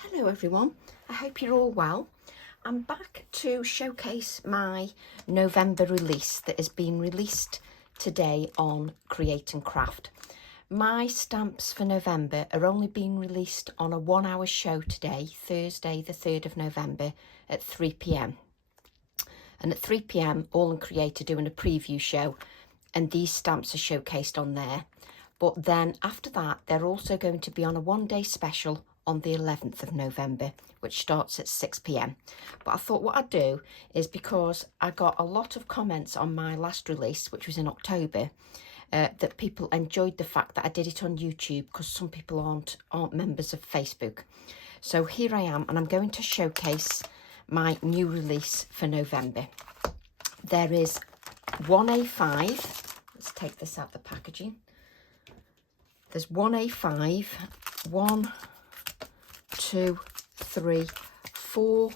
Hello everyone, I hope you're all well. I'm back to showcase my November release that has been released today on Create and Craft. My stamps for November are only being released on a 1 hour show today, Thursday the 3rd of November at 3 p.m. And at 3 p.m, All and Create are doing a preview show and these stamps are showcased on there. But then after that, they're also going to be on a 1 day special on the 11th of November, which starts at 6 p.m. But I thought what I'd do is, because I got a lot of comments on my last release, which was in October, that people enjoyed the fact that I did it on YouTube, because some people aren't members of Facebook. So here I am, and I'm going to showcase my new release for November. There is 1A5. Let's take this out of the packaging. There's 1A5, 1, 2, 3, 4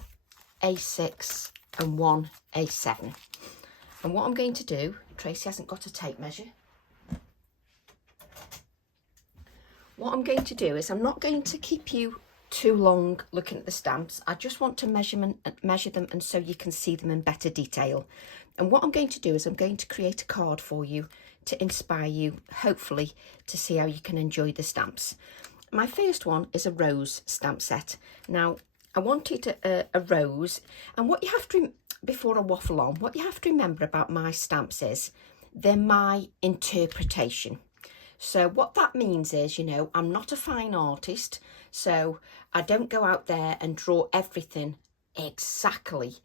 A6 and 1 A7. And what I'm going to do, Tracy hasn't got a tape measure. What I'm going to do is, I'm not going to keep you too long looking at the stamps. I just want to measure them and so you can see them in better detail. And what I'm going to do is, I'm going to create a card for you to inspire you, hopefully, to see how you can enjoy the stamps. My first one is a rose stamp set. Now, I wanted a rose, and what you have to, before I waffle on, what you have to remember about my stamps is, they're my interpretation. So what that means is, you know, I'm not a fine artist, so I don't go out there and draw everything exactly.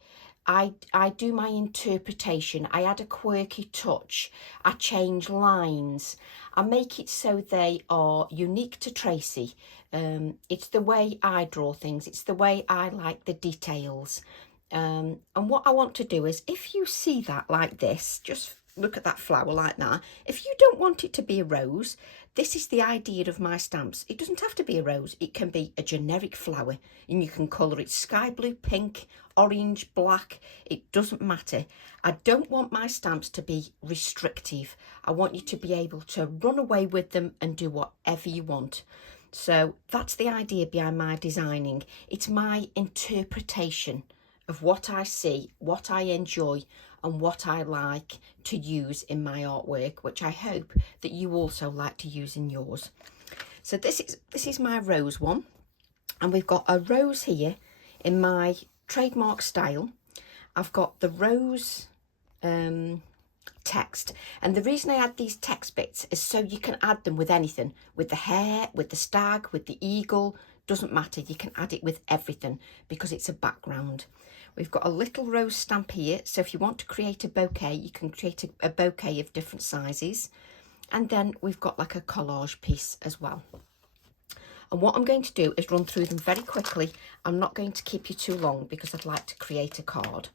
I do my interpretation. I add a quirky touch. I change lines. I make it so they are unique to Tracy. It's the way I draw things. It's the way I like the details. And what I want to do is, if you see that like this, just look at that flower like that. If you don't want it to be a rose, this is the idea of my stamps. It doesn't have to be a rose. It can be a generic flower, and you can colour it sky blue, pink, orange, black. It doesn't matter. I don't want my stamps to be restrictive. I want you to be able to run away with them and do whatever you want. So that's the idea behind my designing. It's my interpretation of what I see, what I enjoy, and what I like to use in my artwork, which I hope that you also like to use in yours. So this is my rose one, and we've got a rose here in my trademark style. I've got the rose text, and the reason I add these text bits is so you can add them with anything, with the hare, with the stag, with the eagle, doesn't matter. You can add it with everything because it's a background. We've got a little rose stamp here, so if you want to create a bouquet, you can create a bouquet of different sizes. And then we've got like a collage piece as well. And what I'm going to do is run through them very quickly. I'm not going to keep you too long because I'd like to create a card.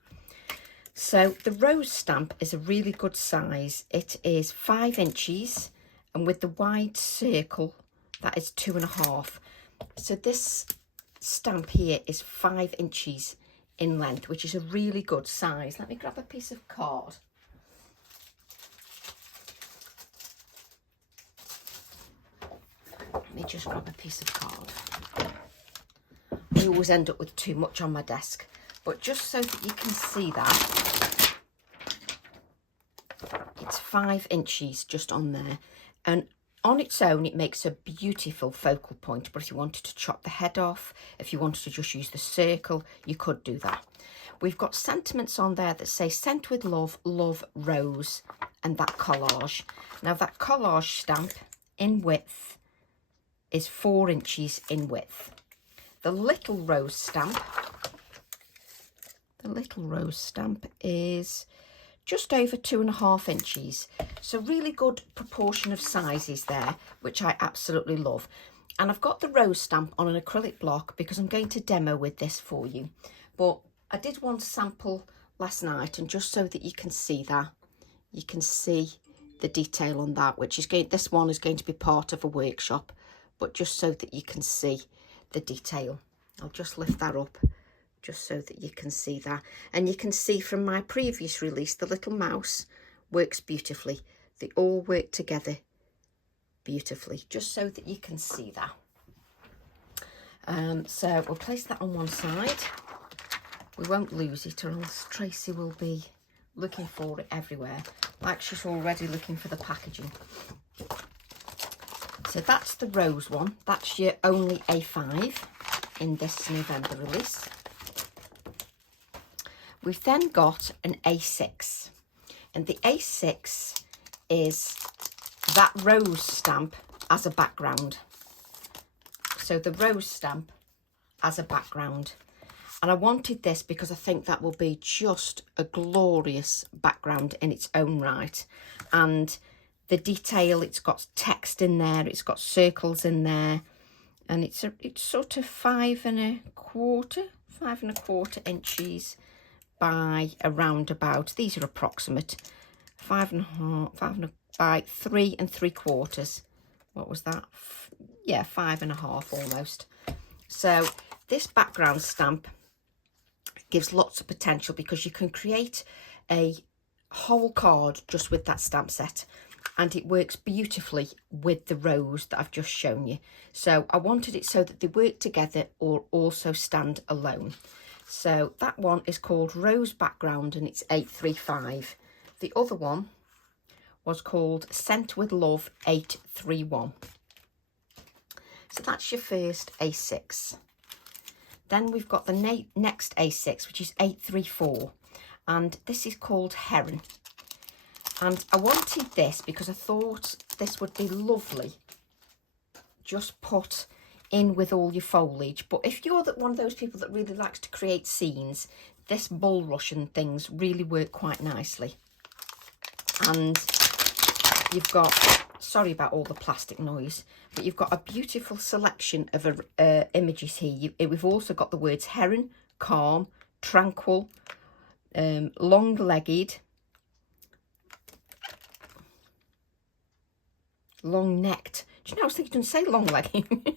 So the rose stamp is a really good size. It is 5 inches, and with the wide circle, that is 2.5. So this stamp here is 5 inches in length, which is a really good size. Let me grab a piece of card. Let me just grab a piece of card. I always end up with too much on my desk, but just so that you can see that, it's 5 inches just on there, and on its own it makes a beautiful focal point. But if you wanted to chop the head off, if you wanted to just use the circle, you could do that. We've got sentiments on there that say "Sent with love, love, rose," and that collage. Now that collage stamp in width is 4 inches in width. The little rose stamp is just over 2.5 inches. So really good proportion of sizes there, which I absolutely love. And I've got the rose stamp on an acrylic block because I'm going to demo with this for you. But I did one sample last night, and just so that you can see that, you can see the detail on that, which is this one is going to be part of a workshop, but just so that you can see the detail. I'll just lift that up just so that you can see that. And you can see from my previous release, the little mouse works beautifully. They all work together beautifully, just so that you can see that. So we'll place that on one side. We won't lose it or else Tracy will be looking for it everywhere, like she's already looking for the packaging. So that's the rose one. That's your only A5 in this November release. We've then got an A6, and the A6 is that rose stamp as a background. So the rose stamp as a background. And I wanted this because I think that will be just a glorious background in its own right. And the detail, it's got text in there, it's got circles in there, and it's sort of 5 1/4 inches by around about, these are approximate, 5 1/2 by 3 3/4. What was that? Yeah, 5 1/2 almost. So this background stamp gives lots of potential because you can create a whole card just with that stamp set, and it works beautifully with the rose that I've just shown you. So I wanted it so that they work together or also stand alone. So that one is called Rose Background and it's 835. The other one was called Scent with Love 831. So that's your first A6. Then we've got the next A6, which is 834, and this is called Heron. And I wanted this because I thought this would be lovely, just put in with all your foliage. But if you're one of those people that really likes to create scenes, this bulrush and things really work quite nicely. And you've got, sorry about all the plastic noise, but you've got a beautiful selection of images here. We've also got the words heron, calm, tranquil, long-legged, long-necked. Do you know, I was thinking, don't say long-legged.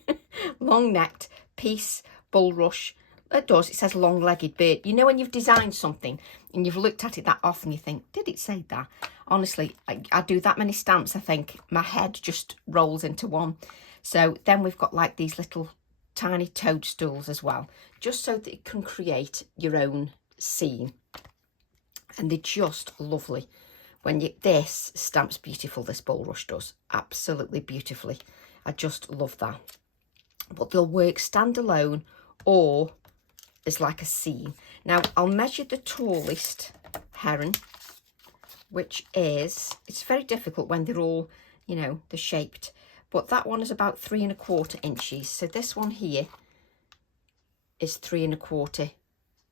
Long-necked, peace, bulrush. It does, it says long-legged bird. You know when you've designed something and you've looked at it that often, you think, did it say that? Honestly, I do that many stamps, I think my head just rolls into one. So then we've got like these little tiny toadstools as well, just so that you can create your own scene. And they're just lovely. This stamp's beautiful, this bulrush does, absolutely beautifully. I just love that. But they'll work standalone or as like a scene. Now I'll measure the tallest heron, which is, it's very difficult when they're all, you know, they're shaped, but that one is about 3 1/4 inches. So this one here is 3 1/4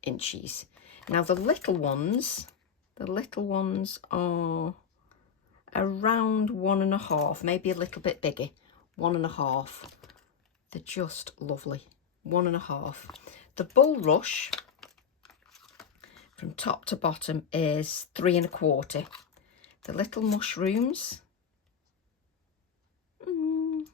inches. Now the little ones are around 1 1/2, maybe a little bit bigger, 1 1/2. They're just lovely, 1 1/2. The bulrush from top to bottom is 3 1/4. The little mushrooms, 1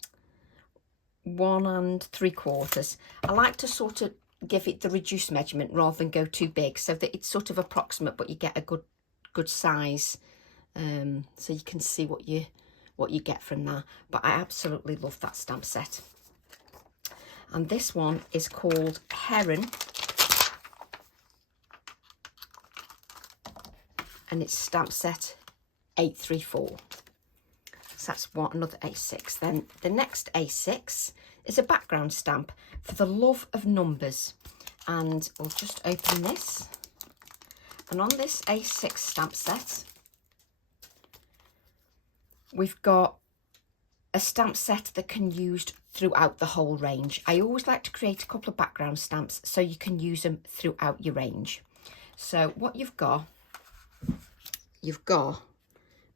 3/4. I like to sort of give it the reduced measurement rather than go too big, so that it's sort of approximate, but you get a good size, so you can see what you get from that. But I absolutely love that stamp set. And this one is called Heron, and it's stamp set 834. So that's another A6. Then the next A6 is a background stamp for the love of numbers, and we'll just open this. And on this A6 stamp set, we've got a stamp set that can be used throughout the whole range. I always like to create a couple of background stamps so you can use them throughout your range. So what you've got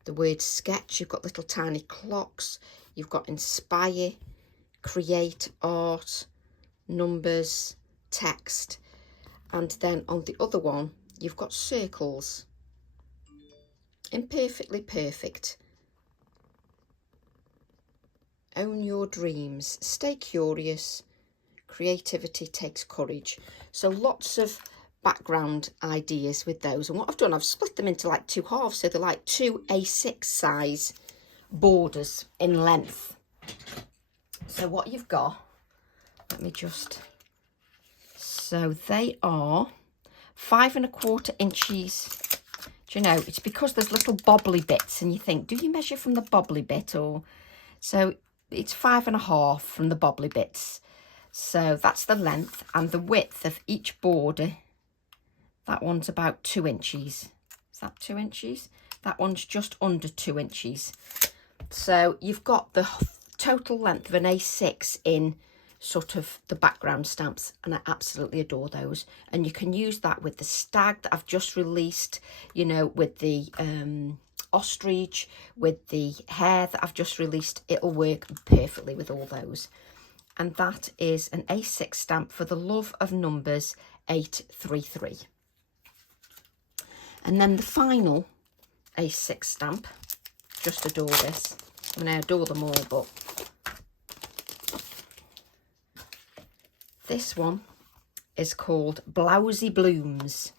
the word sketch, you've got little tiny clocks, you've got inspire, create, art, numbers, text, and then on the other one you've got circles, imperfectly perfect, own your dreams, stay curious, creativity takes courage. So lots of background ideas with those. And what I've done, I've split them into like 2 halves, so they're like 2 A6 size borders in length. So what you've got let me just, so they are 5 1/4 inches. Do you know, it's because there's little bobbly bits and you think, do you measure from the bobbly bit? Or so it's 5 1/2 from the bobbly bits. So that's the length, and the width of each border, that one's about 2 inches. Is that 2 inches? That one's just under 2 inches. So you've got the total length of an A6 in sort of the background stamps, and I absolutely adore those. And you can use that with the stag that I've just released, you know, with the ostrich, with the hare that I've just released. It'll work perfectly with all those. And that is an A6 stamp for the Love of Numbers 833. And then the final A6 stamp, just adore this. I mean, I adore them all, but this one is called Blousy Blooms.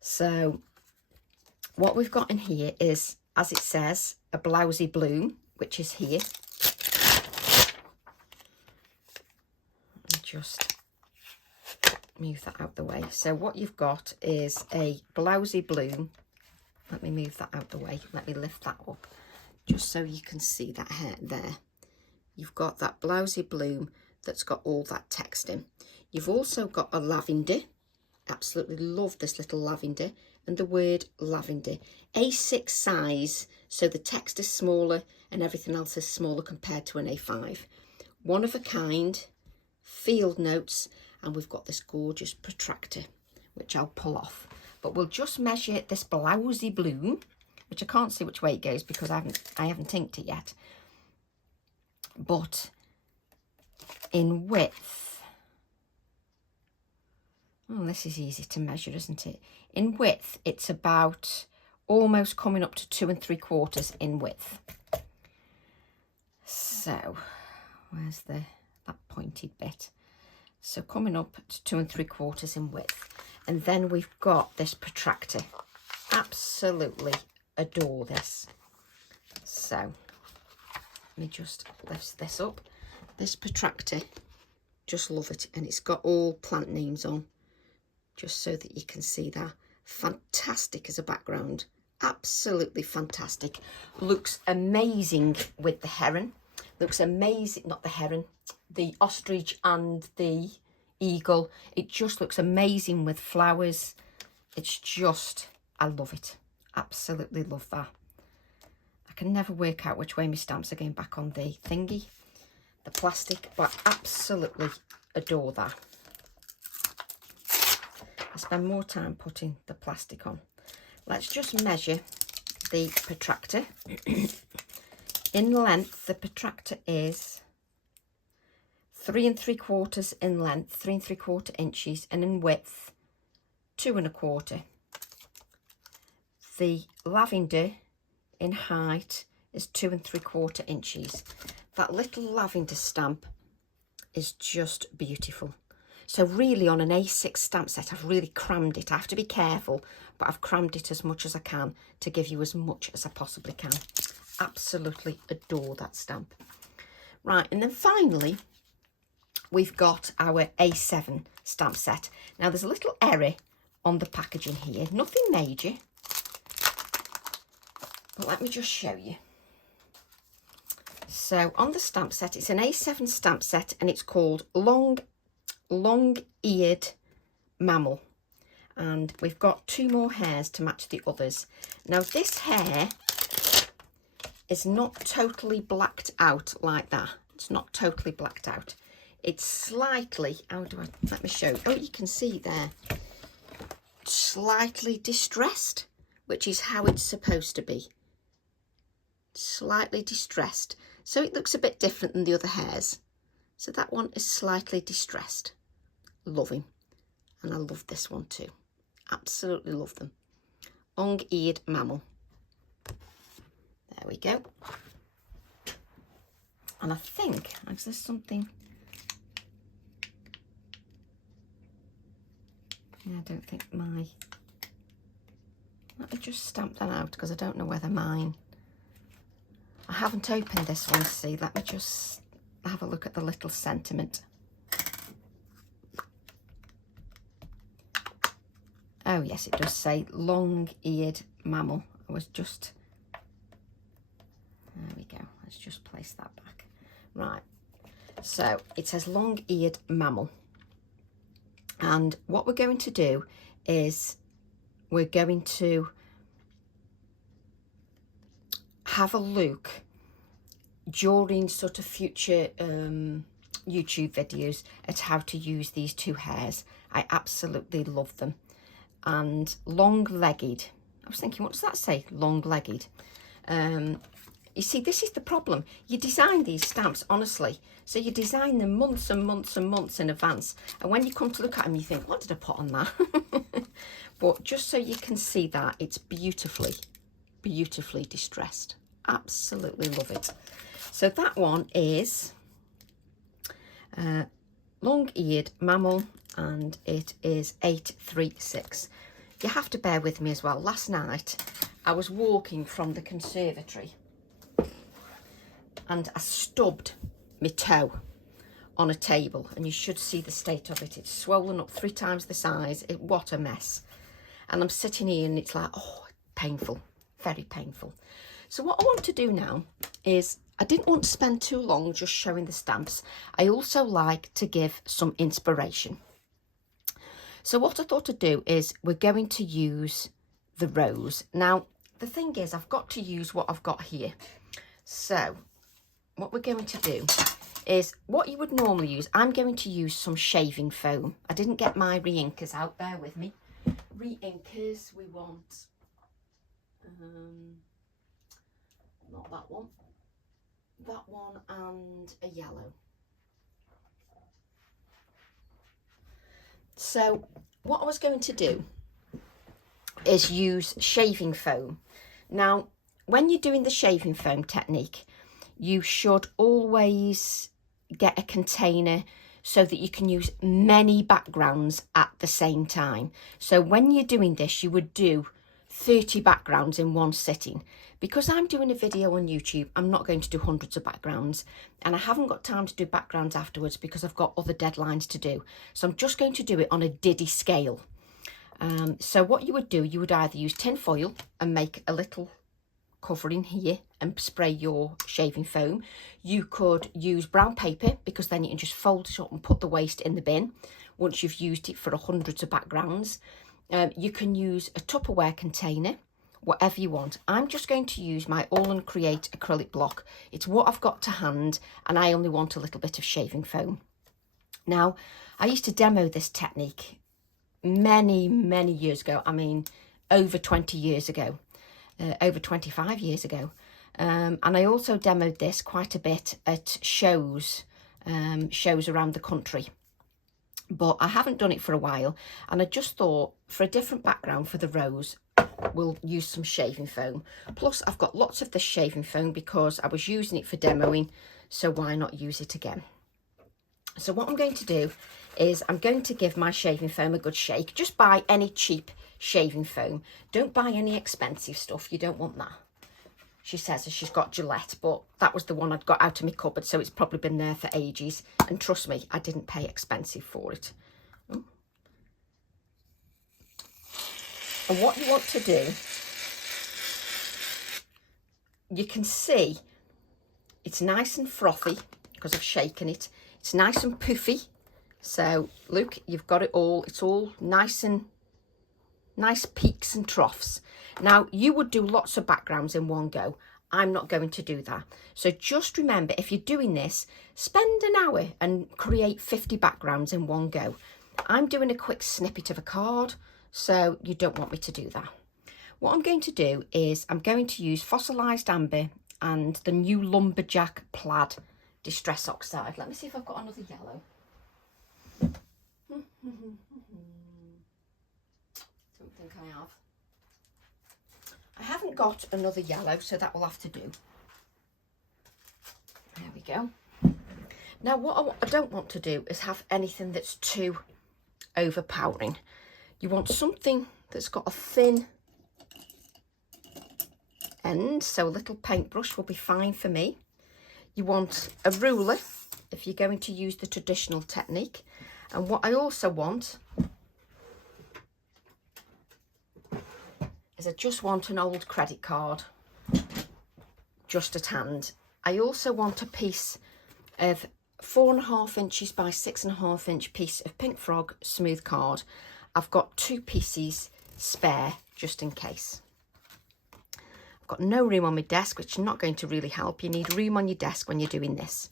So what we've got in here is, as it says, a blousy bloom, which is here. Let me just move that out the way. So what you've got is a blousy bloom. Let me move that out the way. Let me lift that up just so you can see that hair there. You've got that blousy bloom that's got all that text in. You've also got a lavender. Absolutely love this little lavender, and the word lavender. A6 size, so the text is smaller and everything else is smaller compared to an A5. One of a kind, field notes, and we've got this gorgeous protractor, which I'll pull off. But we'll just measure this blousy bloom, which I can't see which way it goes because I haven't inked it yet. But in width, oh, this is easy to measure, isn't it? In width, it's about almost coming up to 2 3/4 in width. So where's that pointed bit? So coming up to 2 3/4 in width. And then we've got this protractor. Absolutely adore this. So let me just lift this up. This protractor, just love it. And it's got all plant names on, just so that you can see that. Fantastic as a background. Absolutely fantastic. Looks amazing with the heron. Looks amazing, not the heron, the ostrich and the eagle. It just looks amazing with flowers. It's just, I love it. Absolutely love that. I can never work out which way my stamps are going back on the thingy, the plastic, but I absolutely adore that. I spend more time putting the plastic on. Let's just measure the protractor. In length, the protractor is 3 3/4 in length, 3 3/4 inches, and in width 2 1/4. The lavender in height is 2 3/4 inches. That little lavender stamp is just beautiful. So really on an A6 stamp set, I've really crammed it. I have to be careful, but I've crammed it as much as I can to give you as much as I possibly can. Absolutely adore that stamp. Right, and then finally, we've got our A7 stamp set. Now there's a little error on the packaging here, nothing major, but let me just show you. So on the stamp set, it's an A7 stamp set, and it's called long-eared mammal. And we've got 2 more hairs to match the others. Now this hair is not totally blacked out like that. It's not totally blacked out. It's slightly, let me show you. Oh, you can see there. Slightly distressed, which is how it's supposed to be. Slightly distressed. So it looks a bit different than the other hairs. So that one is slightly distressed. Love him. And I love this one too. Absolutely love them. Long-eared mammal. There we go. And I think, is there something? Yeah, I don't think my... Let me just stamp that out because I don't know whether mine... I haven't opened this one, see. Let me just have a look at the little sentiment. Oh yes, it does say long-eared mammal. I was just, there we go. Let's just place that back. Right, so it says long-eared mammal. And what we're going to do is we're going to have a look during sort of future YouTube videos at how to use these two hairs. I absolutely love them. And long-legged, I was thinking, what does that say? Long-legged. You see, this is the problem. You design these stamps, honestly. So you design them months and months and months in advance. And when you come to look at them, you think, what did I put on that? But just so you can see that, it's beautifully, beautifully distressed. Absolutely love it. So that one is long-eared mammal, and it is 836. You have to bear with me as well. Last night, I was walking from the conservatory and I stubbed my toe on a table, and you should see the state of it. It's swollen up 3 times the size. What a mess. And I'm sitting here and it's like, oh, painful, very painful. So what I want to do now is, I didn't want to spend too long just showing the stamps. I also like to give some inspiration. So what I thought to do is we're going to use the rose. Now, the thing is, I've got to use what I've got here. So what we're going to do is what you would normally use. I'm going to use some shaving foam. I didn't get my re-inkers out there with me. Re-inkers, we want, not that one. That one and a yellow. So what I was going to do is use shaving foam. Now, when you're doing the shaving foam technique, you should always get a container so that you can use many backgrounds at the same time. So when you're doing this, you would do 30 backgrounds in one sitting. Because I'm doing a video on YouTube, I'm not going to do hundreds of backgrounds, and I haven't got time to do backgrounds afterwards because I've got other deadlines to do. So I'm just going to do it on a diddy scale. So what you would do, you would either use tin foil and make a little covering here and spray your shaving foam. You could use brown paper, because then you can just fold it up and put the waste in the bin once you've used it for hundreds of backgrounds. You can use a Tupperware container, whatever you want. I'm just going to use my All and Create acrylic block. It's what I've got to hand, and I only want a little bit of shaving foam. Now, I used to demo this technique many, many years ago. I mean, over 20 years ago, over 25 years ago. And I also demoed this quite a bit at shows around the country. But I haven't done it for a while, and I just thought for a different background for the rose, we'll use some shaving foam. Plus, I've got lots of this shaving foam because I was using it for demoing, so why not use it again? So what I'm going to do is I'm going to give my shaving foam a good shake. Just buy any cheap shaving foam. Don't buy any expensive stuff. You don't want that. She says that she's got Gillette, but that was the one I'd got out of my cupboard, so it's probably been there for ages. And trust me, I didn't pay expensive for it. And what you want to do, you can see it's nice and frothy because I've shaken it. It's nice and puffy. So look, you've got it all. It's all nice peaks and troughs. Now, you would do lots of backgrounds in one go. I'm not going to do that. So just remember, if you're doing this, spend an hour and create 50 backgrounds in one go. I'm doing a quick snippet of a card, so you don't want me to do that. What I'm going to do is I'm going to use Fossilized Amber and the new Lumberjack Plaid Distress Oxide. Let me see if I've got another yellow. Don't think I have. I haven't got another yellow, so that will have to do. There we go. Now, what I don't want to do is have anything that's too overpowering. You want something that's got a thin end, so a little paintbrush will be fine for me. You want a ruler if you're going to use the traditional technique. And what I also want is I just want an old credit card just at hand. I also want a piece of 4.5 inches by 6.5 inch piece of Pink Frog smooth card. I've got 2 pieces spare just in case. I've got no room on my desk, which is not going to really help. You need room on your desk when you're doing this.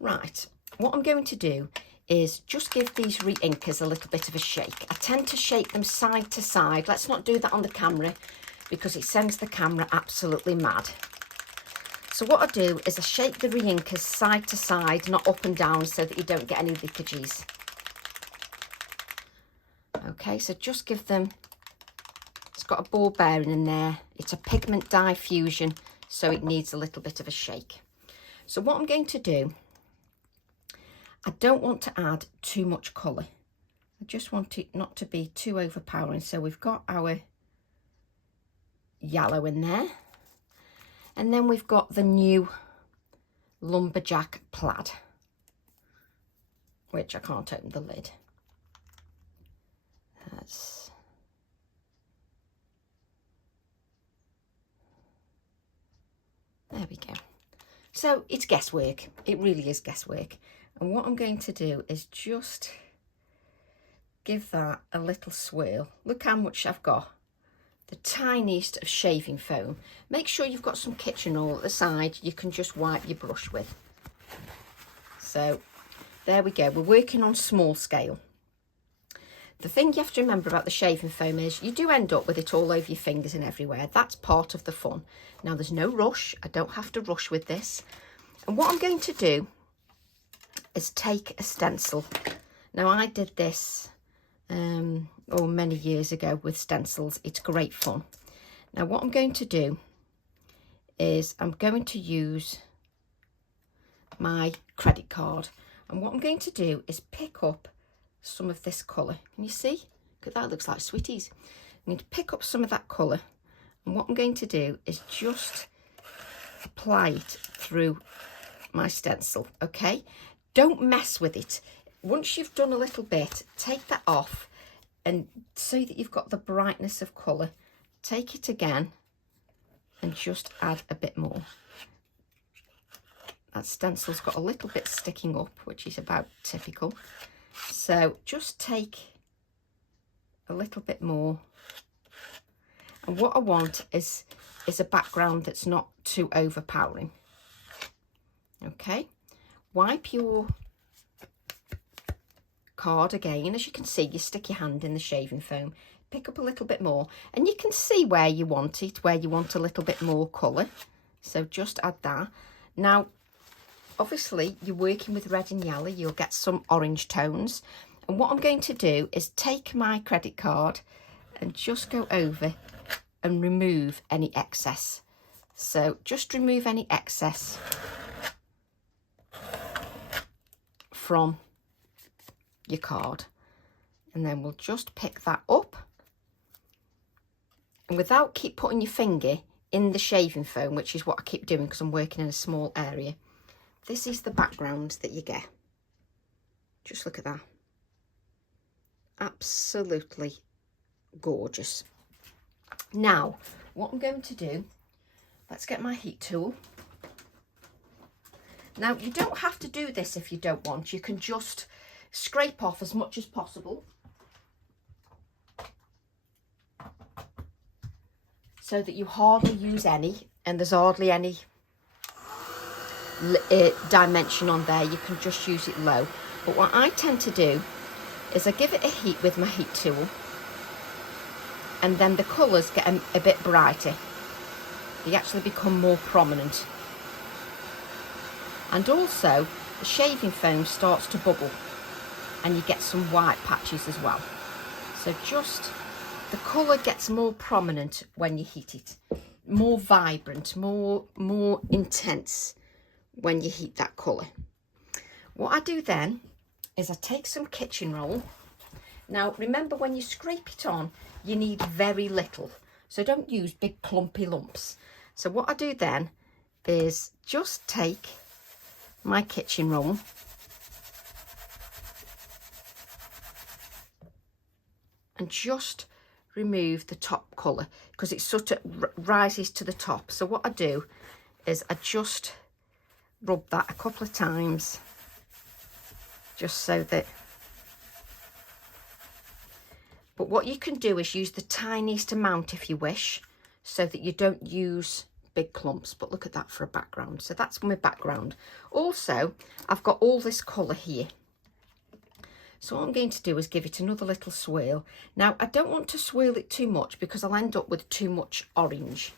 Right, what I'm going to do is just give these re-inkers a little bit of a shake. I tend to shake them side to side. Let's not do that on the camera because it sends the camera absolutely mad. So what I do is I shake the re-inkers side to side, not up and down, so that you don't get any leakages. Okay, so just give them, it's got a ball bearing in there. It's a pigment dye fusion, so it needs a little bit of a shake. So what I'm going to do, I don't want to add too much colour. I just want it not to be too overpowering. So we've got our yellow in there. And then we've got the new lumberjack plaid, which I can't open the lid. There we go. So it's guesswork. It really is guesswork. And what I'm going to do is just give that a little swirl. Look how much I've got. The tiniest of shaving foam. Make sure you've got some kitchen roll at the side you can just wipe your brush with. So there we go. We're working on small scale. The thing you have to remember about the shaving foam is you do end up with it all over your fingers and everywhere. That's part of the fun. Now there's no rush. I don't have to rush with this. And what I'm going to do is take a stencil. Now I did this many years ago with stencils. It's great fun. Now what I'm going to do is I'm going to use my credit card, and what I'm going to do is pick up some of this colour. Can you see? Look, that looks like sweeties. I'm going to pick up some of that colour, and what I'm going to do is just apply it through my stencil. Okay, don't mess with it. Once you've done a little bit, take that off, and so that you've got the brightness of colour, take it again and just add a bit more. That stencil's got a little bit sticking up, which is about typical. So just take a little bit more. And what I want is a background that's not too overpowering. Okay, wipe your card again. As you can see, you stick your hand in the shaving foam, pick up a little bit more, and you can see where you want it, where you want a little bit more colour. So just add that. Now, obviously, you're working with red and yellow, you'll get some orange tones. And what I'm going to do is take my credit card and just go over and remove any excess. So just remove any excess from your card, and then we'll just pick that up, and without keep putting your finger in the shaving foam, which is what I keep doing because I'm working in a small area, this is the background that you get. Just look at that. Absolutely gorgeous. Now what I'm going to do, let's get my heat tool. Now you don't have to do this if you don't want. You can just scrape off as much as possible so that you hardly use any, and there's hardly any dimension on there. You can just use it low. But what I tend to do is I give it a heat with my heat tool, and then the colours get a bit brighter. They actually become more prominent, and also the shaving foam starts to bubble and you get some white patches as well. So just the colour gets more prominent when you heat it, more vibrant, more intense when you heat that colour. What I do then is I take some kitchen roll. Now remember, when you scrape it on, you need very little, so don't use big clumpy lumps. So what I do then is just take my kitchen roll and just remove the top colour because it sort of rises to the top. So what I do is I just rub that a couple of times just so that, but what you can do is use the tiniest amount if you wish, so that you don't use big clumps. But look at that for a background. So that's my background. Also, I've got all this colour here. So what I'm going to do is give it another little swirl. Now, I don't want to swirl it too much because I'll end up with too much orange.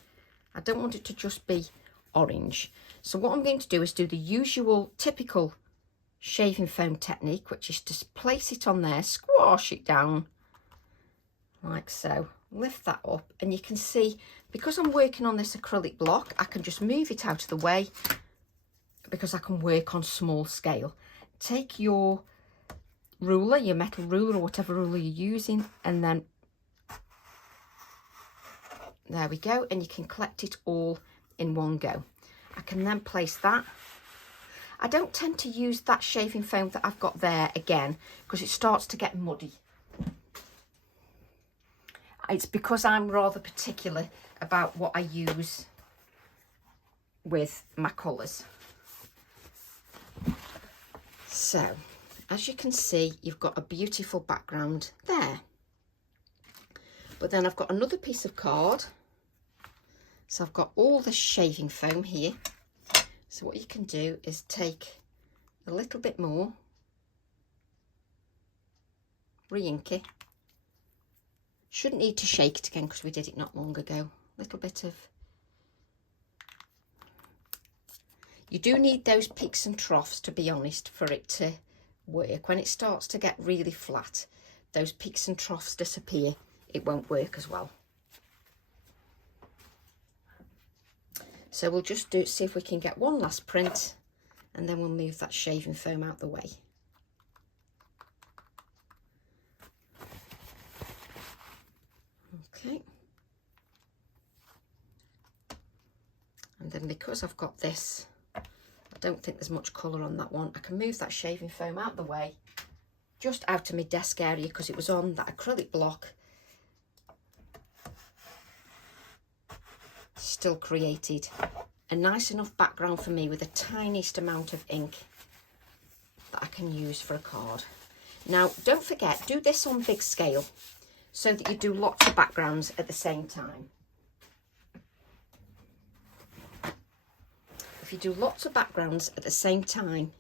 I don't want it to just be orange. So what I'm going to do is do the usual typical shaving foam technique, which is to place it on there, squash it down like so, lift that up, and you can see, because I'm working on this acrylic block, I can just move it out of the way because I can work on small scale. Take your ruler, your metal ruler or whatever ruler you're using, and then there we go, and you can collect it all in one go. I can then place that. I don't tend to use that shaving foam that I've got there again because it starts to get muddy. It's because I'm rather particular about what I use with my colours. So, as you can see, you've got a beautiful background there. But then I've got another piece of card. So I've got all the shaving foam here. So what you can do is take a little bit more, re-ink it. Shouldn't need to shake it again because we did it not long ago. A little bit of... You do need those peaks and troughs, to be honest, for it to work. When it starts to get really flat, those peaks and troughs disappear. It won't work as well. So we'll just see if we can get one last print, and then we'll move that shaving foam out the way. Okay. And then because I've got this, I don't think there's much colour on that one. I can move that shaving foam out the way, just out of my desk area because it was on that acrylic block. Still created a nice enough background for me with the tiniest amount of ink that I can use for a card. Now, don't forget, do this on big scale so that you do lots of backgrounds at the same time. If you do lots of backgrounds at the same time,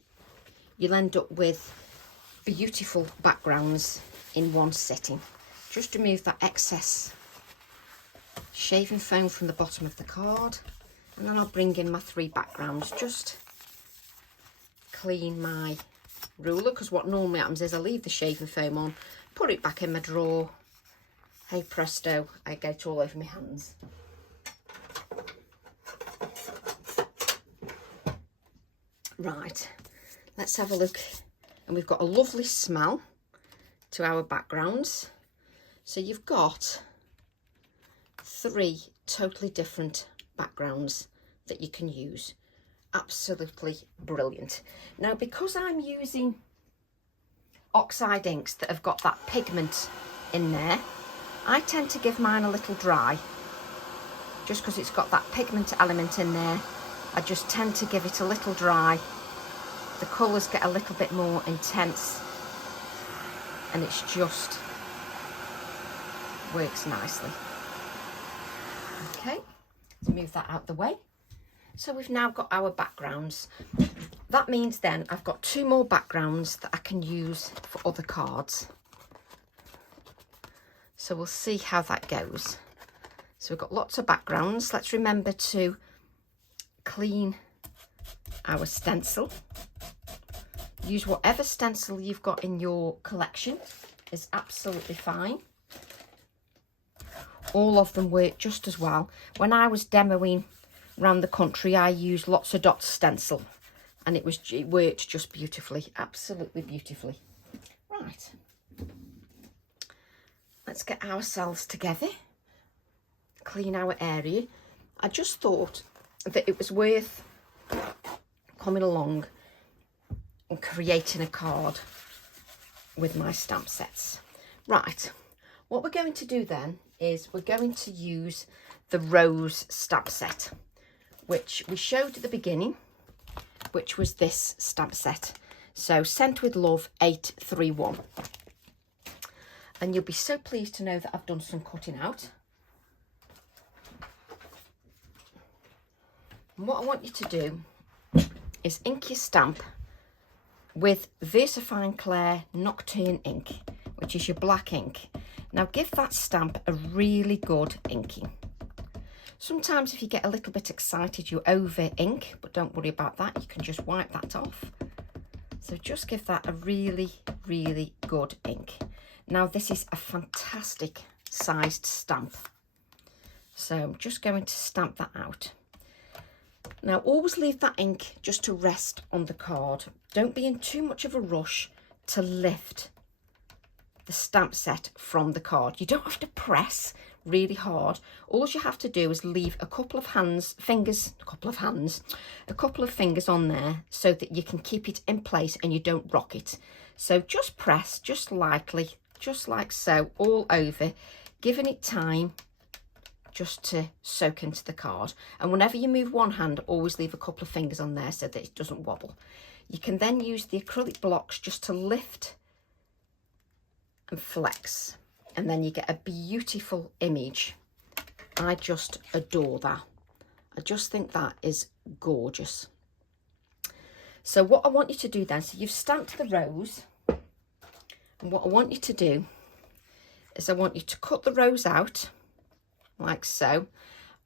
you'll end up with beautiful backgrounds in one sitting. Just remove that excess shaving foam from the bottom of the card, and then I'll bring in my 3 backgrounds. Just clean my ruler, because what normally happens is I leave the shaving foam on, put it back in my drawer. Hey presto, I get it all over my hands. Right, let's have a look. And we've got a lovely smell to our backgrounds. So you've got 3 totally different backgrounds that you can use. Absolutely brilliant. Now, because I'm using oxide inks that have got that pigment in there, I tend to give mine a little dry. Just because it's got that pigment element in there, I just tend to give it a little dry. The colours get a little bit more intense, and it's just works nicely. Okay, let's move that out the way. So we've now got our backgrounds. That means then I've got 2 more backgrounds that I can use for other cards. So we'll see how that goes. So we've got lots of backgrounds. Let's remember to clean our stencil. Use whatever stencil you've got in your collection is absolutely fine. All of them work just as well. When I was demoing around the country, I used lots of dots stencil, and it worked just beautifully, absolutely beautifully. Right, let's get ourselves together, clean our area. I just thought that it was worth coming along and creating a card with my stamp sets. Right, what we're going to do then is we're going to use the rose stamp set, which we showed at the beginning, which was this stamp set. So Sent with Love 831. And you'll be so pleased to know that I've done some cutting out. And what I want you to do is ink your stamp with VersaFine Clair Nocturne ink, which is your black ink. Now give that stamp a really good inking. Sometimes if you get a little bit excited, you over ink, but don't worry about that. You can just wipe that off. So just give that a really, really good ink. Now this is a fantastic sized stamp. So I'm just going to stamp that out. Now always leave that ink just to rest on the card. Don't be in too much of a rush to lift the stamp set from the card. You don't have to press really hard. All you have to do is leave a couple of fingers on there so that you can keep it in place and you don't rock it. So just press, just lightly, just like so, all over, giving it time just to soak into the card. And whenever you move one hand, always leave a couple of fingers on there so that it doesn't wobble. You can then use the acrylic blocks just to lift and flex, and then you get a beautiful image. I just adore that. I just think that is gorgeous. So what I want you to do then, so you've stamped the rose, and what I want you to do is I want you to cut the rose out like so.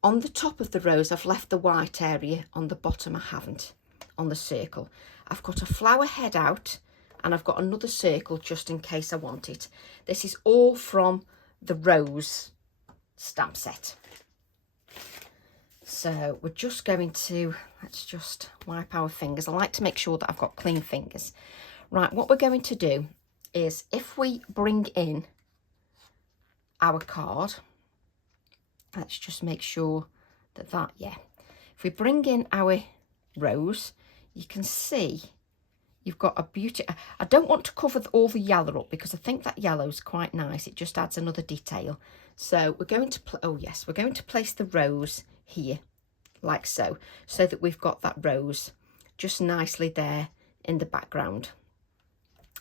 On the top of the rose I've left the white area, on the bottom I haven't, on the circle. I've cut a flower head out and I've got another circle just in case I want it. This is all from the rose stamp set. So we're just going to, let's just wipe our fingers. I like to make sure that I've got clean fingers. Right, what we're going to do is if we bring in our card, let's just make sure that, yeah. If we bring in our rose, you can see you've got a beauty. I don't want to cover all the yellow up because I think that yellow is quite nice. It just adds another detail. So we're going to, we're going to place the rose here like so, so that we've got that rose just nicely there in the background.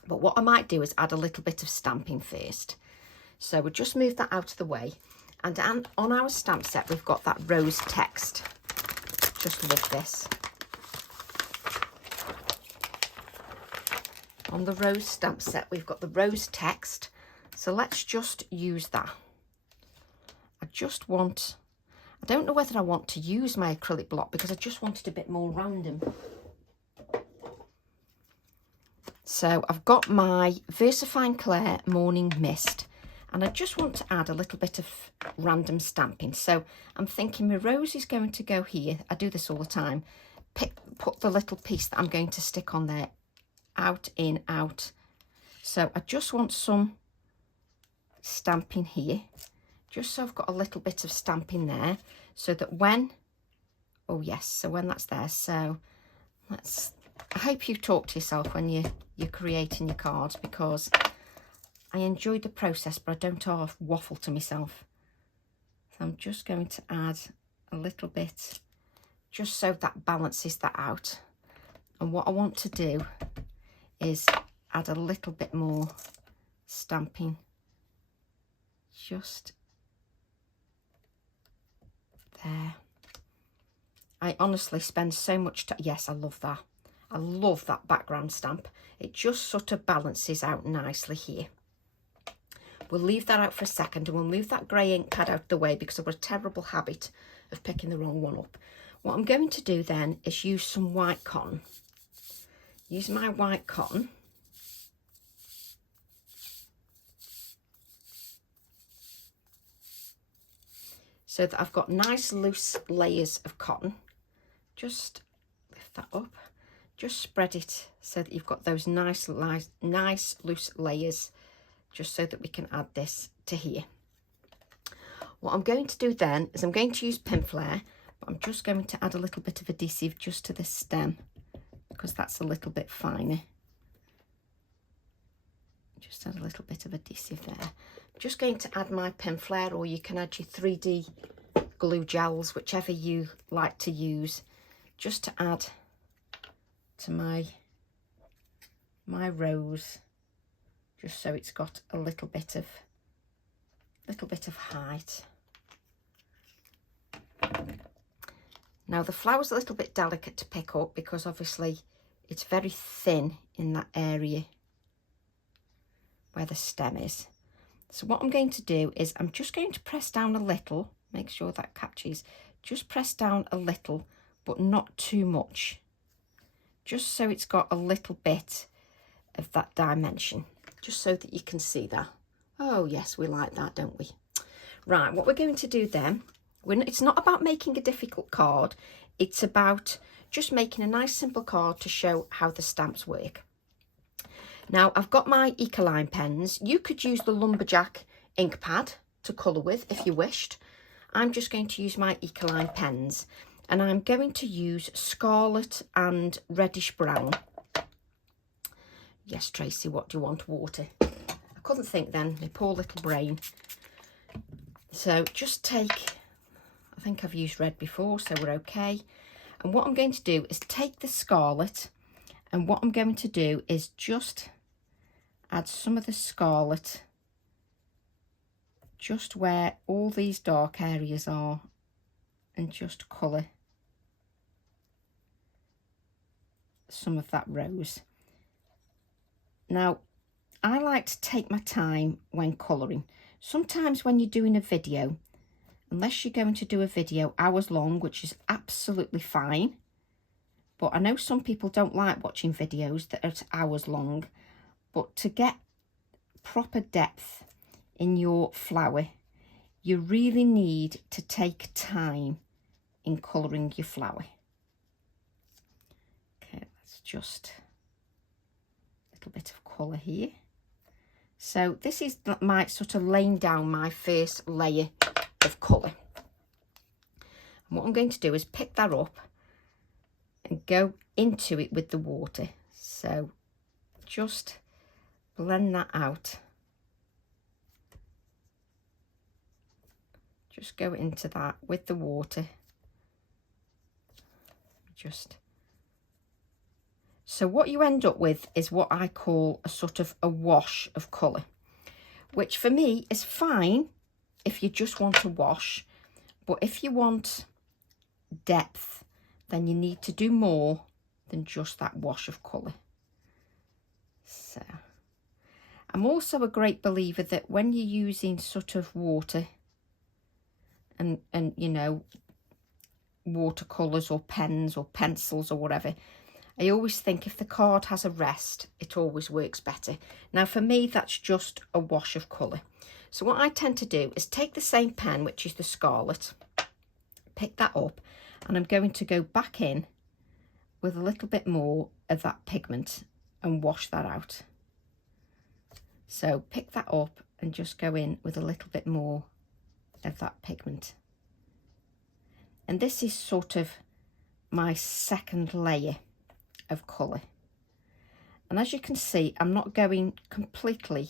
But what I might do is add a little bit of stamping first. So we'll just move that out of the way. And on our stamp set, we've got that rose text. Just love this. On the rose stamp set, we've got the rose text. So let's just use that. I don't know whether I want to use my acrylic block because I just want it a bit more random. So I've got my VersaFine Clair Morning Mist, and I just want to add a little bit of random stamping. So I'm thinking my rose is going to go here. I do this all the time. Put the little piece that I'm going to stick on there out, in, out. So I just want some stamping here, just so I've got a little bit of stamping there, so that when, oh yes, so when that's there, so I hope you talk to yourself when you're creating your cards, because I enjoy the process, but I don't half waffle to myself. So I'm just going to add a little bit, just so that balances that out. And what I want to do is add a little bit more stamping, just there. I honestly spend so much time. Yes, I love that. I love that background stamp. It just sort of balances out nicely here. We'll leave that out for a second, and we'll move that grey ink pad out of the way because I've got a terrible habit of picking the wrong one up. What I'm going to do then is use some white cotton. Use my white cotton. So that I've got nice loose layers of cotton. Just lift that up. Just spread it so that you've got those nice loose layers, just so that we can add this to here. What I'm going to do then is I'm going to use Pinflair, but I'm just going to add a little bit of adhesive just to the stem, because that's a little bit finer. Just add a little bit of adhesive there. I'm just going to add my pen flare, or you can add your 3D glue gels, whichever you like to use, just to add to my rose, just so it's got a little bit of height. Now the flower's a little bit delicate to pick up because obviously it's very thin in that area where the stem is. So what I'm going to do is I'm just going to press down a little, make sure that catches, just press down a little, but not too much, just so it's got a little bit of that dimension, just so that you can see that. Oh yes, we like that, don't we? Right, what we're going to do then, it's not about making a difficult card, it's about just making a nice simple card to show how the stamps work. Now I've got my Ecoline pens. You could use the Lumberjack ink pad to colour with if you wished. I'm just going to use my Ecoline pens, and I'm going to use scarlet and reddish brown. Yes, Tracy, what do you want? Water. I couldn't think then, my poor little brain. So just take, I think I've used red before, so we're okay. And what I'm going to do is take the scarlet, and what I'm going to do is just add some of the scarlet just where all these dark areas are, and just colour some of that rose. Now, I like to take my time when colouring. Sometimes when you're doing a video, unless you're going to do a video hours long, which is absolutely fine, but I know some people don't like watching videos that are hours long, but to get proper depth in your flower, you really need to take time in colouring your flower. Okay, let's just a little bit of colour here. So this is my sort of laying down my first layer of colour. And what I'm going to do is pick that up and go into it with the water. So just blend that out. Just go into that with the water. So what you end up with is what I call a sort of a wash of colour, which for me is fine if you just want a wash, but if you want depth, then you need to do more than just that wash of colour. So I'm also a great believer that when you're using sort of water and you know, watercolours or pens or pencils or whatever, I always think if the card has a rest, it always works better. Now for me, that's just a wash of colour. So what I tend to do is take the same pen, which is the scarlet, pick that up, and I'm going to go back in with a little bit more of that pigment and wash that out. So pick that up and just go in with a little bit more of that pigment. And this is sort of my second layer of colour. And as you can see, I'm not going completely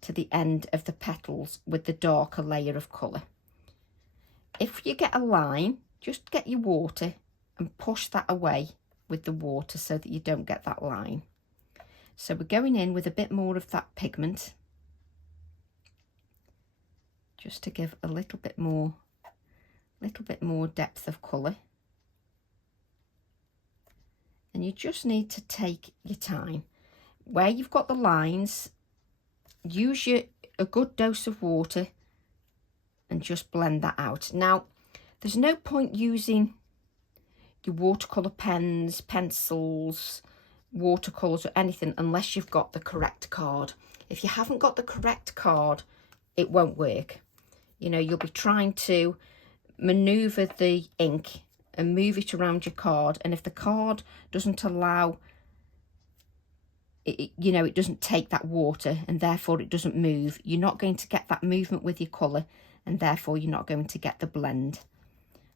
to the end of the petals with the darker layer of colour. If you get a line, just get your water and push that away with the water so that you don't get that line. So we're going in with a bit more of that pigment, just to give a little bit more depth of colour. And you just need to take your time. Where you've got the lines, use a good dose of water and just blend that out. Now, there's no point using your watercolour pens, pencils, watercolours or anything unless you've got the correct card. If you haven't got the correct card, it won't work. You know, you'll be trying to manoeuvre the ink and move it around your card, and if the card doesn't allow it, you know, it doesn't take that water and therefore it doesn't move, you're not going to get that movement with your colour, and therefore you're not going to get the blend.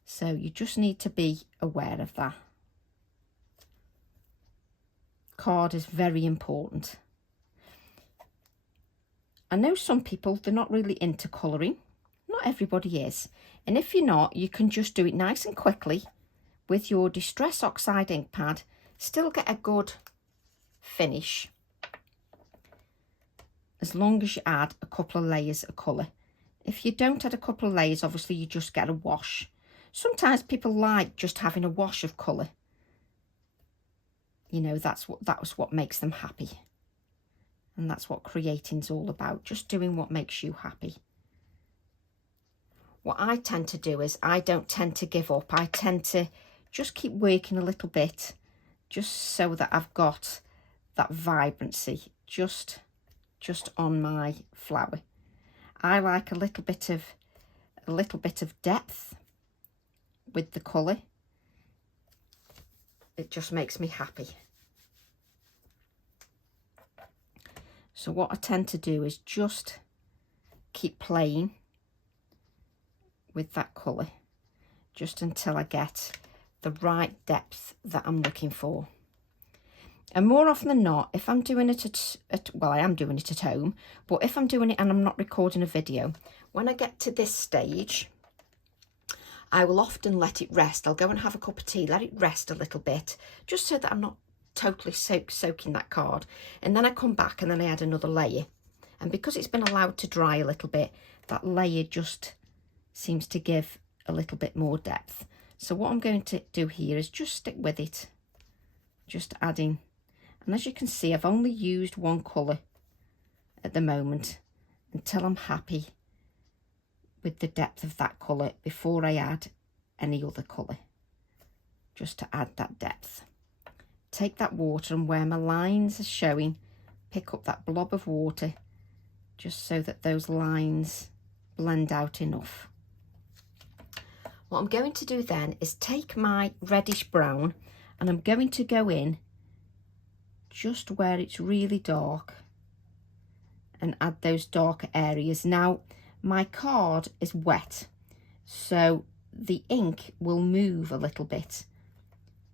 So you just need to be aware of that. Card is very important. I know some people, they're not really into colouring. Not everybody is. And if you're not, you can just do it nice and quickly with your Distress Oxide ink pad. Still get a good finish, as long as you add a couple of layers of colour. If you don't add a couple of layers, obviously you just get a wash. Sometimes people like just having a wash of colour. You know, that's what makes them happy. And that's what creating's all about, just doing what makes you happy. What I tend to do is I don't tend to give up. I tend to just keep working a little bit, just so that I've got that vibrancy just on my flower. I like a little bit of depth with the colour. It just makes me happy. So what I tend to do is just keep playing with that colour just until I get the right depth that I'm looking for. And more often than not, if I'm doing it well, I am doing it at home, but if I'm doing it and I'm not recording a video, when I get to this stage, I will often let it rest. I'll go and have a cup of tea, let it rest a little bit, just so that I'm not totally soaking that card. And then I come back and then I add another layer. And because it's been allowed to dry a little bit, that layer just seems to give a little bit more depth. So what I'm going to do here is just stick with it, just adding. And as you can see, I've only used one colour at the moment until I'm happy with the depth of that colour before I add any other colour, just to add that depth. Take that water, and where my lines are showing, pick up that blob of water just so that those lines blend out enough. What I'm going to do then is take my reddish brown and I'm going to go in just where it's really dark and add those darker areas. Now, my card is wet, so the ink will move a little bit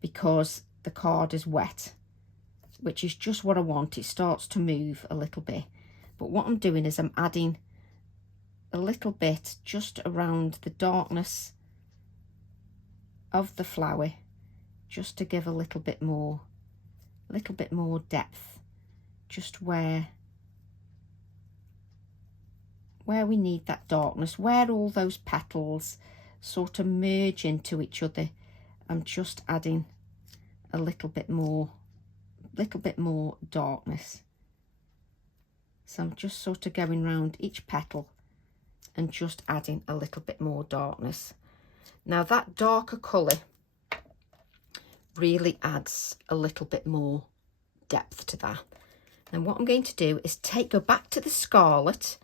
because the card is wet, which is just what I want. It starts to move a little bit. But what I'm doing is I'm adding a little bit just around the darkness of the flower, just to give a little bit more depth, just where we need that darkness, where all those petals sort of merge into each other. I'm just adding a little bit more darkness. So I'm just sort of going round each petal and just adding a little bit more darkness. Now that darker colour really adds a little bit more depth to that. And what I'm going to do is go back to the scarlet,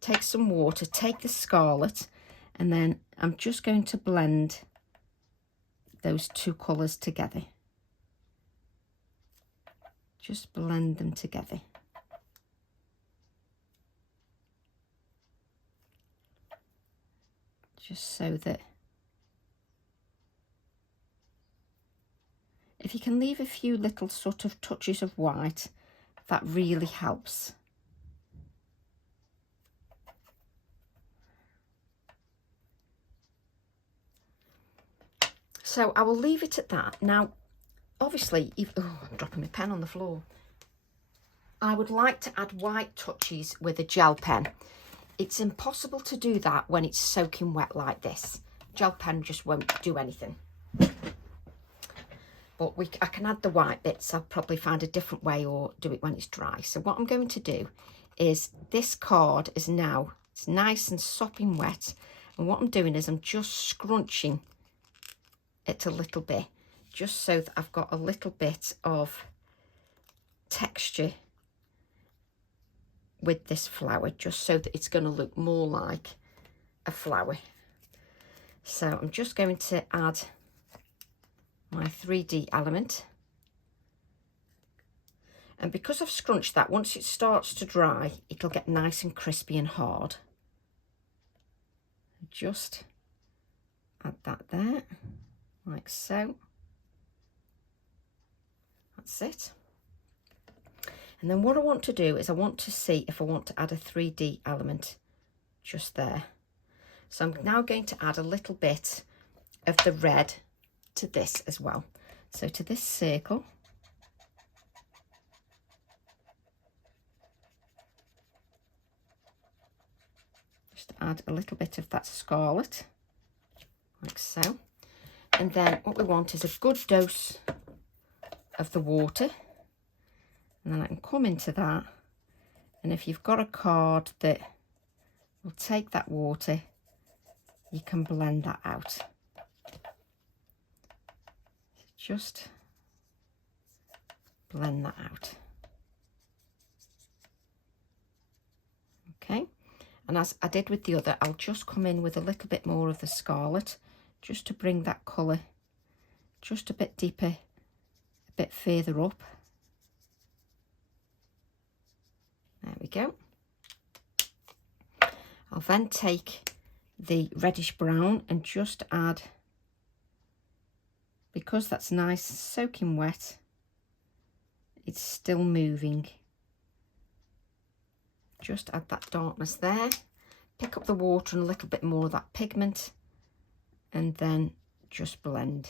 take some water, take the scarlet, and then I'm just going to blend those two colours together. Just blend them together. Just so that if you can leave a few little sort of touches of white, that really helps. So I will leave it at that. Now, obviously, I'm dropping my pen on the floor. I would like to add white touches with a gel pen. It's impossible to do that when it's soaking wet like this. Gel pen just won't do anything. But I can add the white bits. I'll probably find a different way or do it when it's dry. So what I'm going to do is, this card is now, it's nice and sopping wet. And what I'm doing is I'm just scrunching it a little bit, just so that I've got a little bit of texture with this flower, just so that it's going to look more like a flower. So I'm just going to add my 3D element, and because I've scrunched that, once it starts to dry, it'll get nice and crispy and hard. Just add that there, like so. That's it. And then what I want to do is I want to see if I want to add a 3D element just there. So I'm now going to add a little bit of the red to this as well. So to this circle, just add a little bit of that scarlet, like so. And then what we want is a good dose of the water. And then I can come into that. And if you've got a card that will take that water, you can blend that out. Just blend that out. Okay. And as I did with the other, I'll just come in with a little bit more of the scarlet, just to bring that colour just a bit deeper, a bit further up. There we go. I'll then take the reddish brown and just add, because that's nice, soaking wet, it's still moving. Just add that darkness there, pick up the water and a little bit more of that pigment, and then just blend.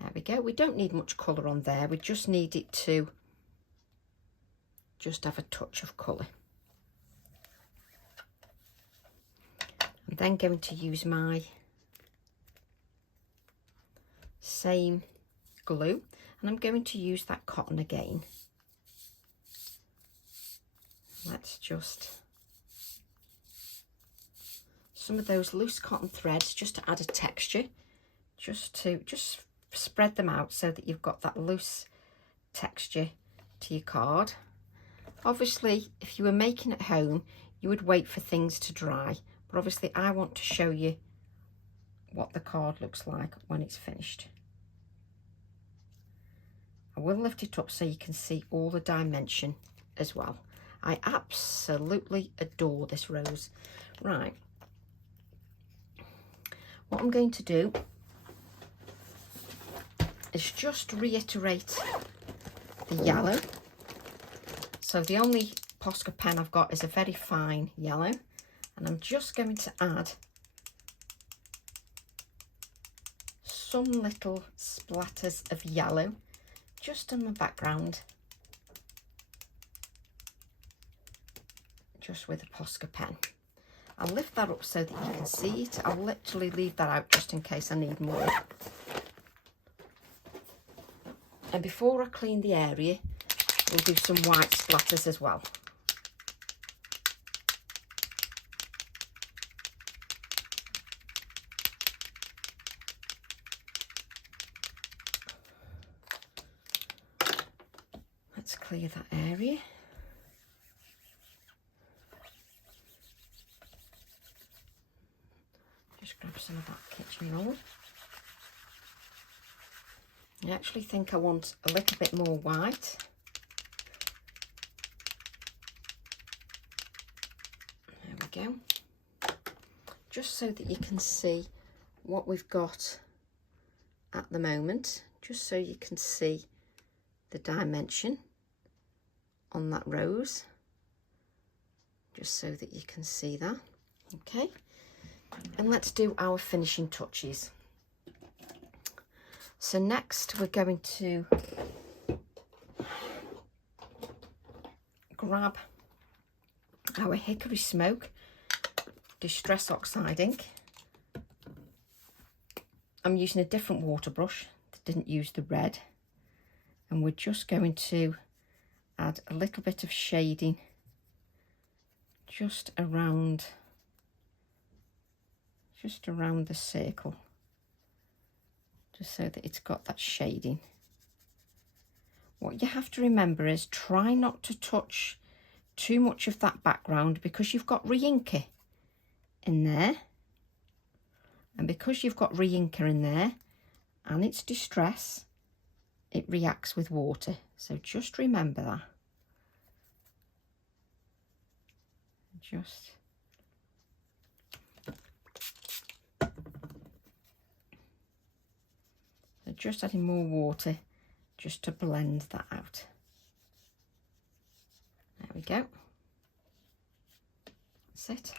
There we go. We don't need much colour on there, we just need it to just have a touch of colour. I'm then going to use my same glue, and I'm going to use that cotton again. Let's just, some of those loose cotton threads just to add a texture, just spread them out so that you've got that loose texture to your card. Obviously, if you were making at home, you would wait for things to dry, but obviously I want to show you what the card looks like when it's finished. I will lift it up so you can see all the dimension as well. I absolutely adore this rose. Right, what I'm going to do is just reiterate the yellow. So the only Posca pen I've got is a very fine yellow, and I'm just going to add some little splatters of yellow just on the background, just with a Posca pen. I'll lift that up so that you can see it. I'll literally leave that out just in case I need more. And before I clean the area, we'll do some white splatters as well. Let's clear that area. Just grab some of that kitchen roll. I actually think I want a little bit more white. There we go. Just so that you can see what we've got at the moment, just so you can see the dimension on that rose, just so that you can see that. Okay, and let's do our finishing touches. So next we're going to grab our Hickory Smoke Distress Oxide ink. I'm using a different water brush that didn't use the red, and we're just going to add a little bit of shading just around the circle, just so that it's got that shading. What you have to remember is try not to touch too much of that background, because you've got re-inker in there, and because you've got re-inker in there and it's distress, it reacts with water, so just remember that. Just adding more water just to blend that out. we go. That's it.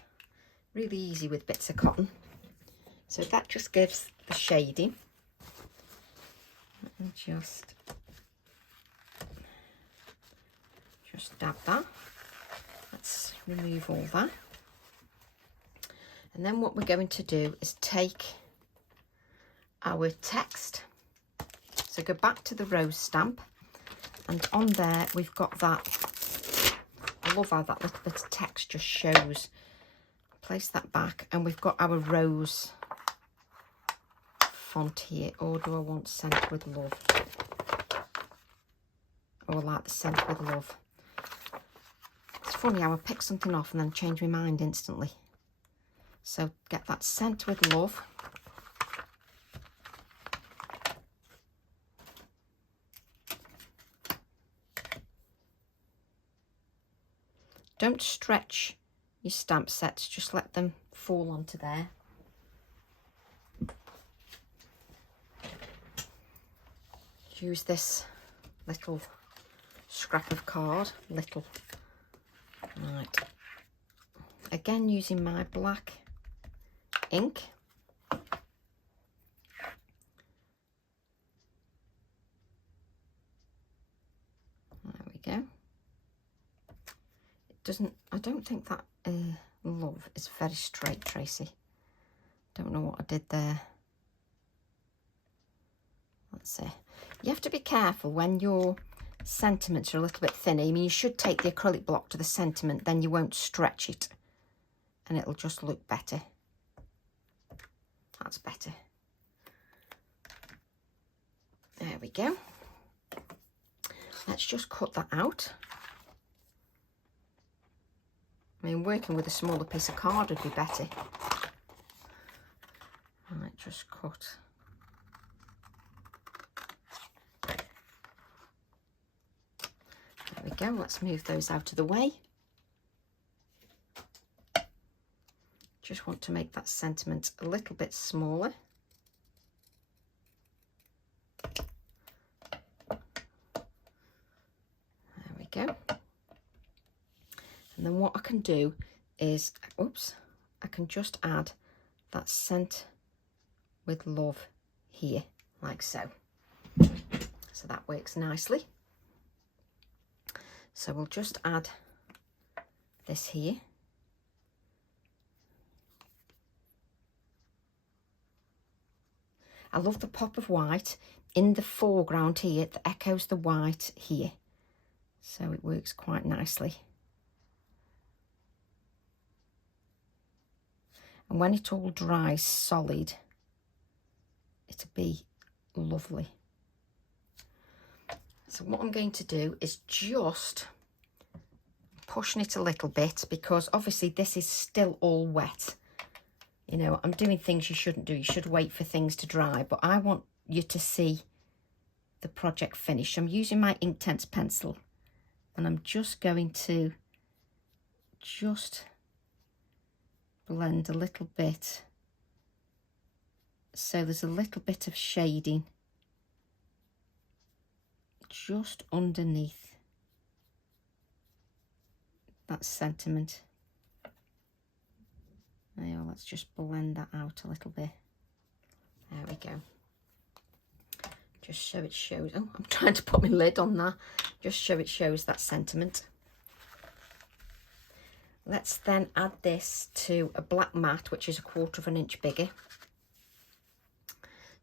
Really easy with bits of cotton. So that just gives the shading. And just dab that. Let's remove all that. And then what we're going to do is take our text. So go back to the rose stamp, and on there we've got that. I love how that little bit of text just shows. Place that back, and we've got our rose font here. Or do I want Sent with Love? Oh, I like the Sent with Love. It's funny how I pick something off and then change my mind instantly. So get that Sent with Love. Don't stretch your stamp sets, just let them fall onto there. Use this little scrap of card, right. Again, using my black ink. There we go. I don't think that love is very straight, Tracy. Don't know what I did there. Let's see. You have to be careful when your sentiments are a little bit thinner. I mean, you should take the acrylic block to the sentiment, then you won't stretch it and it'll just look better. That's better. There we go. Let's just cut that out. I mean, working with a smaller piece of card would be better. Right, just cut. There we go. Let's move those out of the way. Just want to make that sentiment a little bit smaller. There we go. And then what I can do is, oops, I can just add that Sent with Love here, like so. So that works nicely. So we'll just add this here. I love the pop of white in the foreground here that echoes the white here. So it works quite nicely. And when it all dries solid, it'll be lovely. So what I'm going to do is just pushing it a little bit, because obviously this is still all wet. You know, I'm doing things you shouldn't do. You should wait for things to dry, but I want you to see the project finished. I'm using my Inktense pencil, and I'm just going to blend a little bit so there's a little bit of shading just underneath that sentiment. There, let's just blend that out a little bit. There we go. Just so it shows. Oh, I'm trying to put my lid on that. Just so it shows that sentiment. Let's then add this to a black mat, which is 1/4 of an inch bigger.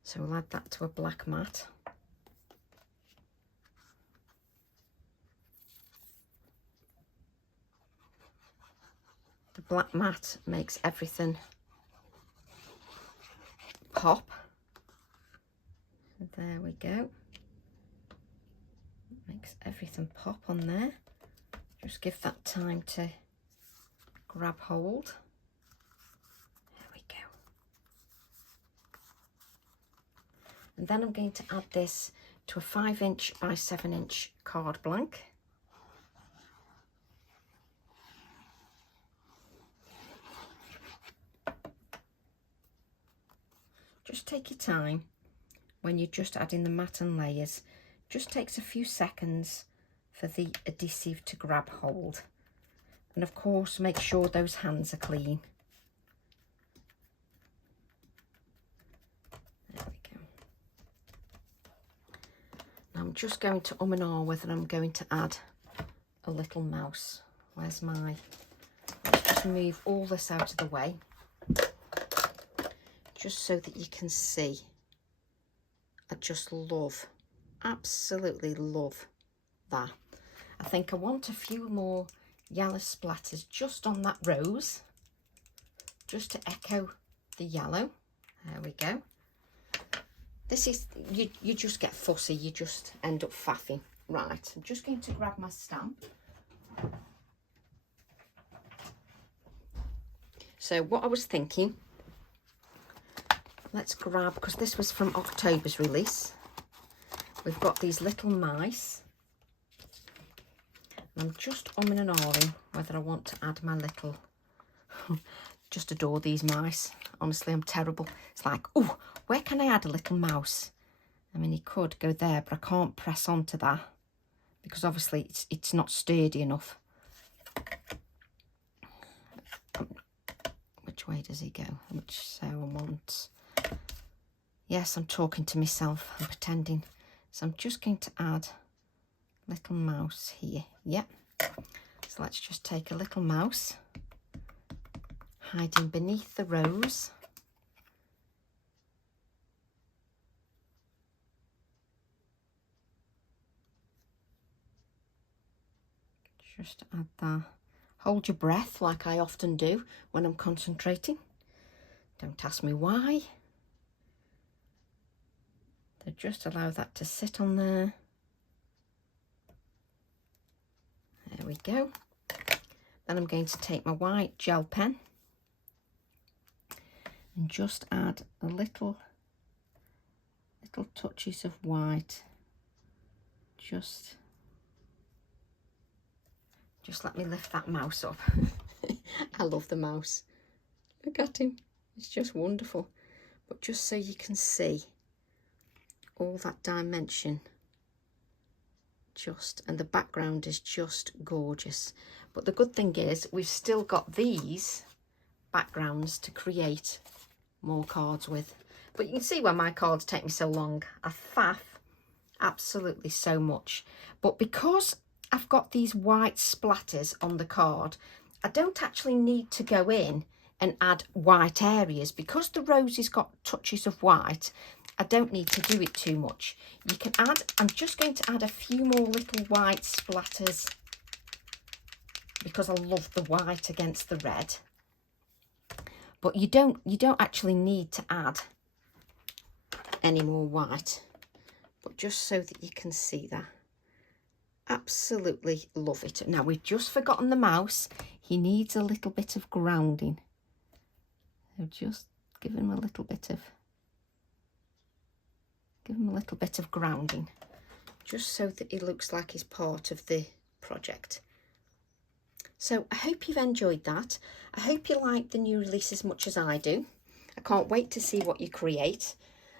So we'll add that to a black mat. The black mat makes everything pop. There we go. Makes everything pop on there. Just give that time to grab hold. There we go. And then I'm going to add this to a 5" by 7" card blank. Just take your time when you're just adding the mat and layers. Just takes a few seconds for the adhesive to grab hold. And of course, make sure those hands are clean. There we go. Now I'm just going to and ah whether I'm going to add a little mouse. Where's my... Let's just move all this out of the way, just so that you can see. I just love, absolutely love that. I think I want a few more yellow splatters just on that rose, just to echo the yellow. There we go. This is, you just get fussy, you just end up faffing. Right, I'm just going to grab my stamp. So what I was thinking, let's grab, because this was from October's release, we've got these little mice. And I'm just and ahhing whether I want to add my little, just adore these mice. Honestly, I'm terrible. It's like, oh, where can I add a little mouse? I mean, you could go there, but I can't press onto that because obviously it's not sturdy enough. Which way does he go? So I want... Yes, I'm talking to myself. I'm pretending. So I'm just going to add a little mouse here. Yep. So let's just take a little mouse, hiding beneath the rose. Just add that. Hold your breath like I often do when I'm concentrating. Don't ask me why. So just allow that to sit on there. There we go. Then I'm going to take my white gel pen and just add a little touches of white. Just let me lift that mouse up. I love the mouse. Look at him. It's just wonderful. But just so you can see all that dimension. And the background is just gorgeous. But the good thing is we've still got these backgrounds to create more cards with. But you can see why my cards take me so long. I faff absolutely so much. But because I've got these white splatters on the card, I don't actually need to go in and add white areas. Because the rose has got touches of white, I don't need to do it too much. You can add, I'm just going to add a few more little white splatters because I love the white against the red. But you don't actually need to add any more white, but just so that you can see that. Absolutely love it. Now we've just forgotten the mouse. He needs a little bit of grounding. So just give him a little bit of grounding, just so that he looks like he's part of the project. So I hope you've enjoyed that. I hope you like the new release as much as I do. I can't wait to see what you create.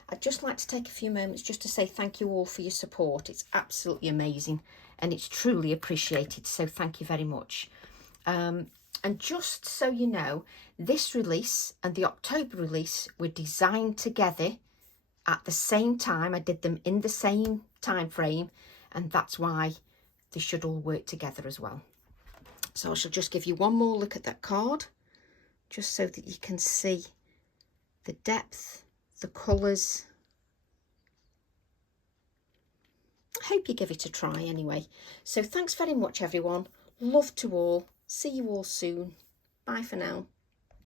I'd just like to take a few moments just to say thank you all for your support. It's absolutely amazing and it's truly appreciated. So thank you very much. And just so you know, this release and the October release were designed together at the same time. I did them in the same time frame, and that's why they should all work together as well. So I shall just give you one more look at that card, just so that you can see the depth, the colours. I hope you give it a try anyway. So thanks very much everyone. Love to all. See you all soon. Bye for now.